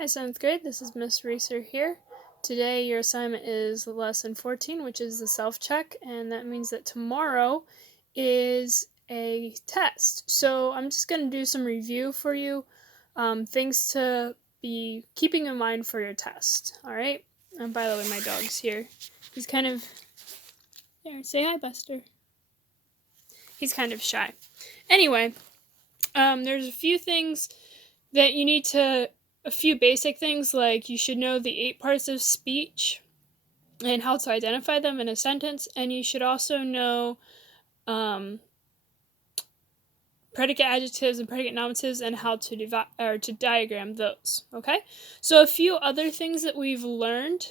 Hi, 7th grade. This is Miss Reeser here. Today, your assignment is lesson 14, which is the self-check, and that means that tomorrow is a test. So I'm just going to do some review for you, things to be keeping in mind for your test. All right? And by the way, my dog's here. He's kind of... There, say hi, Buster. He's kind of shy. Anyway, there's a few things that you need to... A few basic things, like you should know the 8 parts of speech and how to identify them in a sentence, and you should also know predicate adjectives and predicate nominatives and how to diagram those. Okay, so a few other things that we've learned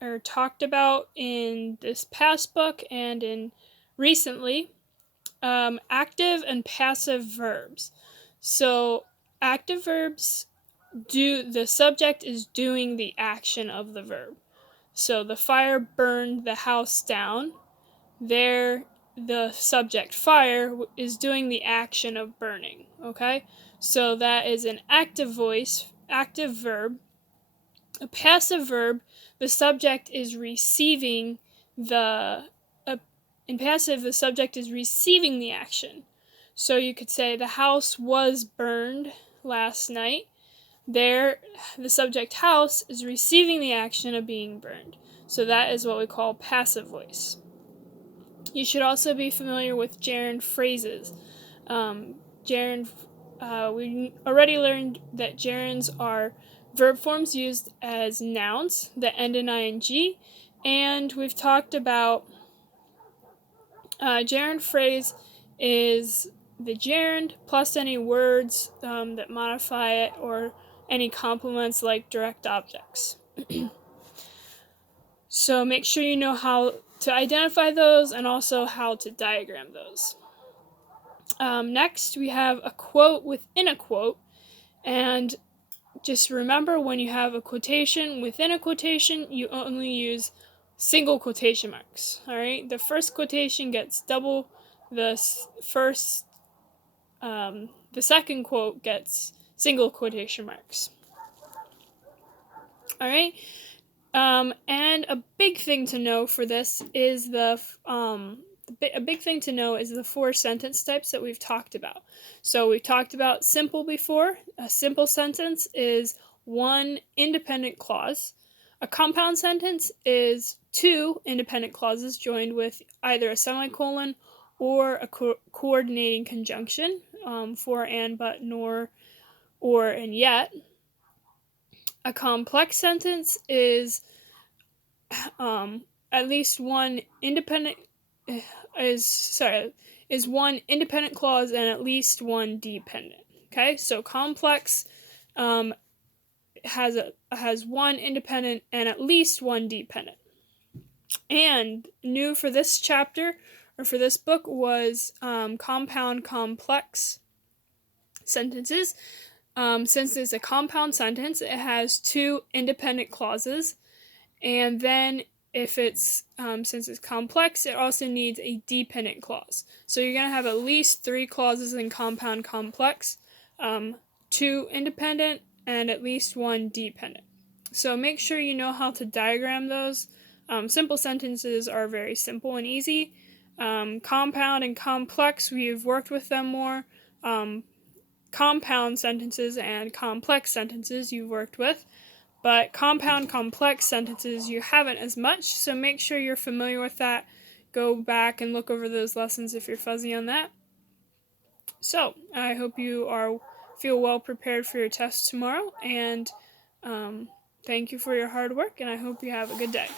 or talked about in this past book and in recently, active and passive verbs. So active verbs, the subject is doing the action of the verb. So the fire burned the house down. There, the subject fire is doing the action of burning. Okay, so that is an active verb. A passive verb, the subject is receiving in passive, the subject is receiving the action. So you could say the house was burned last night. There, the subject house is receiving the action of being burned. So that is what we call passive voice. You should also be familiar with gerund phrases. We already learned that gerunds are verb forms used as nouns that end in ing, and we've talked about gerund phrase is the gerund plus any words that modify it, or any complements like direct objects. So make sure you know how to identify those and also how to diagram those. Next, we have a quote within a quote, and just remember, when you have a quotation within a quotation, you only use single quotation marks. All right, the first quotation gets double. The second quote gets single quotation marks. All right, and a big thing to know for this is the 4 sentence types that we've talked about. So we've talked about simple before. A simple sentence is 1 independent clause. A compound sentence is 2 independent clauses joined with either a semicolon or a coordinating conjunction, for, and, but, nor, or, and yet. A complex sentence is at least one independent is one independent clause and at least one dependent. Okay, so complex has one independent and at least one dependent. And new for this chapter or for this book was compound complex sentences. Since it's a compound sentence, it has 2 independent clauses, and then if it's since it's complex, it also needs a dependent clause. So you're going to have at least 3 clauses in compound complex, 2 independent and at least 1 dependent. So make sure you know how to diagram those. Simple sentences are very simple and easy. Compound and complex, we've worked with them more. Compound sentences and complex sentences you've worked with, but compound complex sentences you haven't as much, so make sure you're familiar with that. Go back and look over those lessons if you're fuzzy on that. So I hope you feel well prepared for your test tomorrow, and thank you for your hard work, and I hope you have a good day.